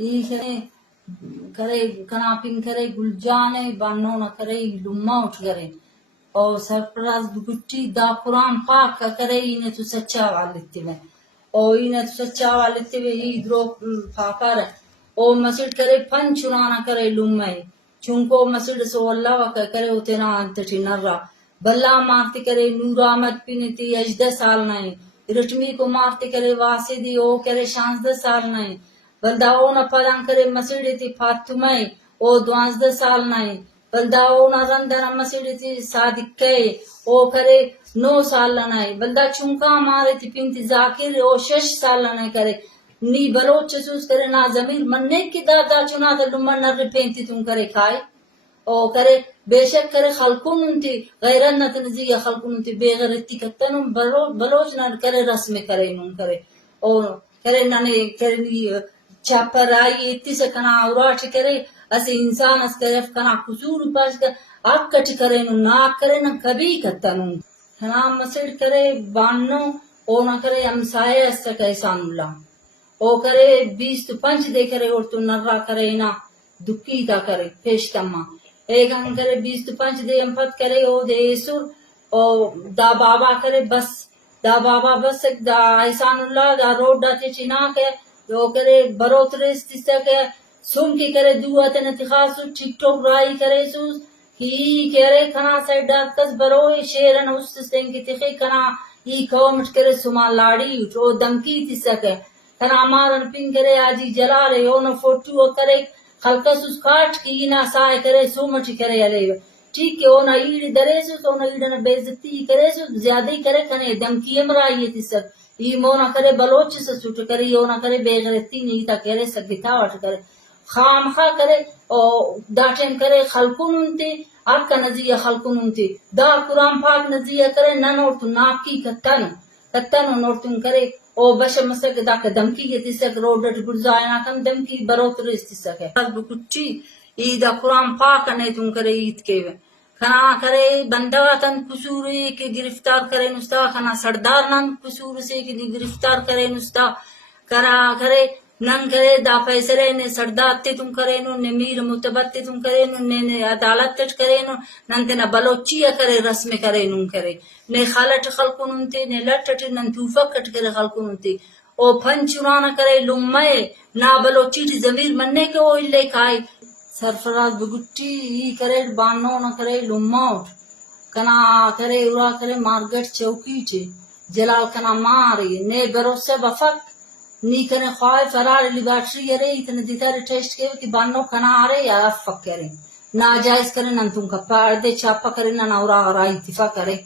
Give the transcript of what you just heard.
ای کرے کناپین کرے گلجانے بانونا کرے لما اٹھ کرے اور سرپراز بگٹی دا قرآن پاک کا کرے انہیں تو سچا والتے میں اور انہیں تو سچا والتے میں ہی درو پاپا رہے او مسجد کرے پن چنانا کرے لمے چونکو مسجد سو اللہ وکا کرے اتنا انتٹی نرہ بلا مارتے کرے نور آمد پینتی 18 سال نائیں رٹمی کو مارتے کرے واسدی او کرے 16 سال نائیں بلدا او نہ پدان کرے مسجد تی فاطمہ او 12 سال نائیں بلدا او نہ رندنا مسجد تی صادق او کرے 9 سال نائیں بلدا چونکا مارے تی پینتی ذاکر او 6 سال نائیں کرے نی بلوچ سوس کرے نا ضمیر مننے کی دادا چنا تا لمن نر پینتی تم کرے کھائے او کرے بے شک کرے خلقون انتی غیرن نہ تنزیہ خلقون انتی بے غیرتی کتنم بلوچ نہ کرے رسم کرے نم کرے او کرے نانے کرے چاپر آئی اتی سے کنا اوراٹ کرے اسے انسان اس کرے کنا قصور پاس کر آگ کٹ کرے نو ناک کرے نا کبھی کتنم کنا مسجد کرے بانو او نہ کرے امسائے اس کا احسان اللہ او کرے 25 دے کرے اور تو نرہ کرے نا دکی تا کرے پیش تمہ ایک ہم کرے 25 دے امپت کرے او دے ایسور او دا بابا کرے بس دا بابا بس دا احسان اللہ دا روڈ دا تے چنا کے او کرے بروت ریستی سکے سن کی کرے دوات نتخاصو ٹک ٹوک رائی کرے سوس کی کرے کنا سائڈ ڈاک کس بروئی شیرن استستین کی تخی کنا ای کومٹ کرے سما لاڑی او دمکی تی سکے کنا مارن پین کرے آجی جلالے اونا فوٹو کرے خلقہ سوس کاٹ کی نا سائے کرے سومٹی کرے علی ٹھیک ہے اونا ایڈ درے سوس اونا ایڈنا بیزتی کرے سوس زیادہ کرے کنے دمکی امرائی تی سک ای مونا کرے بلوچ سے سوٹ کرے اونا کرے بے غیرتی نہیں تا کرے سگتا وٹ کرے خام خواہ کرے او داٹن کرے خلقون انتے آکا نزیہ خلقون انتے دا قرآن پاک نزیہ کرے ننورتو ناکی کتنو نورتن کرے او بشر مسک دا کا دمکی کے تیسک روڈٹ گرزائنا کم دمکی بروت ریس تیسک ہے بکچی ای دا قرآن پاک نے تم کرے عید کے کھنا کرے بندہ تن قصور کے گرفتار کرے نستا کھنا سردار نن قصور سے کہ گرفتار کرے نستا کرا کرے نن کرے دا فیصلے نے سردار تے تم کرے نو نے میر متبت تے تم کرے نو نے عدالت تٹ کرے نو نن تے نہ بلوچیا کرے رسم کرے نو کرے نے خالٹ خلقون تے نے لٹٹ نن توفکٹ کرے خلقون تے او پنچرانا کرے لمے نا بلوچی تی ضمیر مننے کے او لے کھائے سرفراز بگٹی ای کرے بانو نہ کرے لما اٹھ کنا کرے اورا کرے مارگٹ چوکی چے جلال کنا ماری نے بروسے بفک نی کنے خواہ فرار لی بیٹری یرے اتنے دیتا رے ٹیسٹ کے کہ بانو کنا آرے یا افک کرے ناجائز کرے نن تم کا پردے چاپا کرے نن اورا اتفاق کرے